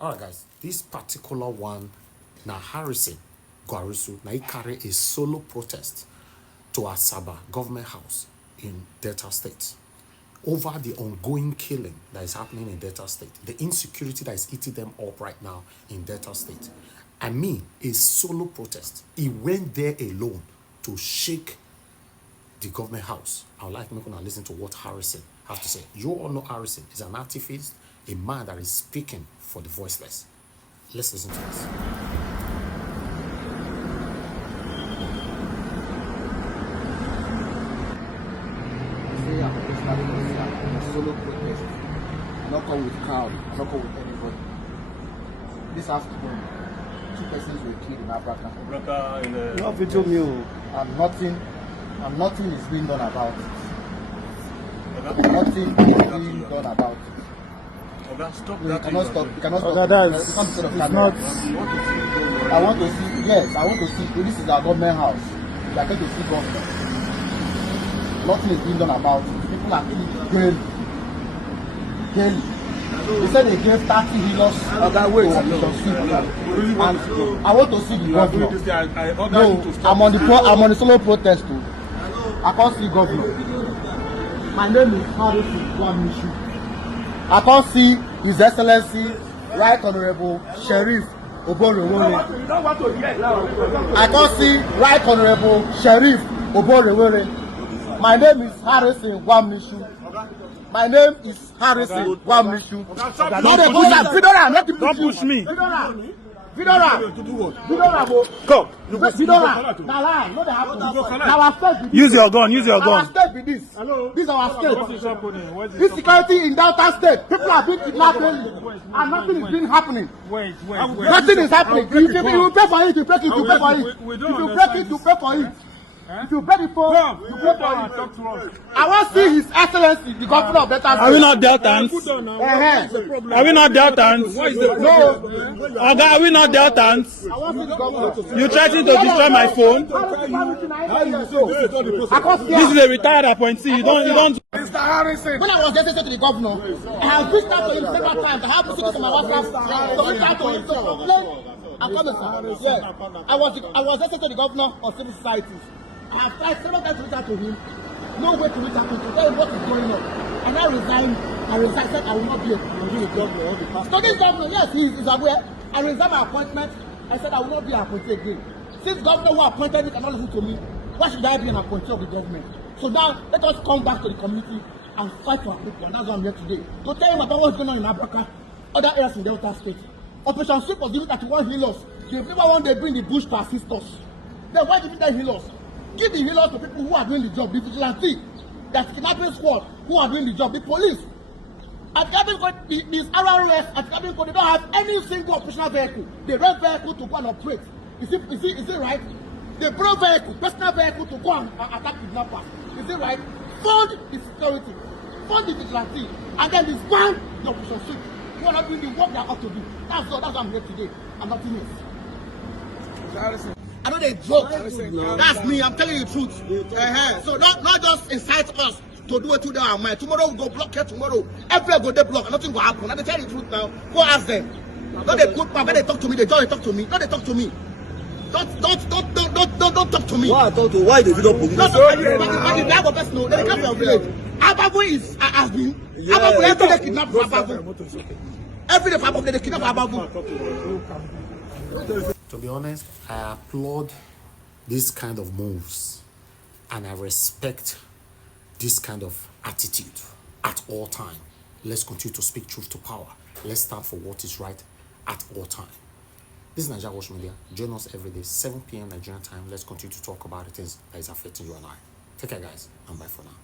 All right, guys, this particular one, now Harrison Gwamnishu, now he carry a solo protest to Asaba government house in Delta State over the ongoing killing that is happening in Delta State, the insecurity that is eating them up right now in Delta State. I mean, a solo protest. He went there alone to shake the government house. I would like to listen to what Harrison has to say. You all know Harrison is an activist, a man that is speaking for the voiceless. Let's listen to this. Solo protest. I'm not come with crowd. I'm not come with anybody. This afternoon, 2 persons were killed in Abraka. Not video me. And nothing is being done about it. Nothing is being done about it. Stop You that. cannot stop. You cannot stop. It's not. I want to see. Yes, I want to see. This is our government house. We are going to see government. Nothing is being done about it. People are killing daily. They said they gave 30 healers to Operation Sweep. And I want to see the governor. No, I'm on the solo protest too. I can't see governor. My name is Gwamnishu. I can't see His Excellency Right Honorable Sheriff Oborewole. I can't see Right Honorable Sheriff Oborewole. My name is Harrison Gwamnishu. My name is Harrison Gwamnishu. Don't push me. Use your gun. Use your gun. Our state be this. This is our state. This security in Delta State. People are being kidnapped and nothing is being happening. Nothing is happening. If you pay for it, you pay it, you pay for it. If you break it, you pay for it. If you break the phone, you pay for it. I want to see His Excellency, the governor of Delta State. Are we not Deltans? Are we not Deltans? No. Are we not Deltans? I want to see the governor. You threatening to destroy my phone? This is a retired appointee. You don't. Mr. Harrison. When I was getting to the governor, I have reached out to him several times. I have messages on my WhatsApp to reach out to him to complain. I'm coming, sir. Yes. I was listening to the governor on civil societies. I have tried several times to reach out to him. No way to reach out to him to tell him what is going on. And I resigned. Said I will not be a governor. So this governor, yes, he is aware. I resigned my appointment. I said I will not be appointed again. Since governor who appointed me cannot listen to me, why should I be an appointee of the government? So now let us come back to the community and fight for our people. And that's why I'm here today. To tell him about what's going on in Abraka, other areas in Delta State. Operation Sweep was given 31 healers. They never want to bring the bush to assist us. Then why didn't they heal us? Give the healers to people who are doing the job, the vigilante, that's kidnapping squad, who are doing the job, the police. At Cabin Code, these RRS at Cabin Code, they don't have any single operational vehicle. They rent vehicle to go and operate. Is it right? They borrow vehicle, personal vehicle to go and attack kidnappers. Is it right? Fund the security, fund the vigilante, and then disband the operation suit. You are not doing the work they ought to do. That's all. That's why I'm here today. I'm not in it. I know they joke. That's me. I'm telling you the truth. So not just incite us to do it to their mind. Tomorrow we go block here. Tomorrow everywhere go they block. Nothing will happen. And they tell you the truth now. Go ask them. Not they put when they talk to me. They just talk to me. Not they talk to me. Don't talk to me. Why talk to? Why they do not police? Not the type of person. No, they come from village. Ababu has been. Ababu every day kidnap Ababu. Every day Ababu they kidnap Ababu. To be honest, I applaud this kind of moves and I respect this kind of attitude at all time. Let's continue to speak truth to power. Let's stand for what is right at all time. This is NAIJA Watch Media. Join us every day, 7 p.m. Nigerian time. Let's continue to talk about the things that is affecting you and I. Take care, guys, and bye for now.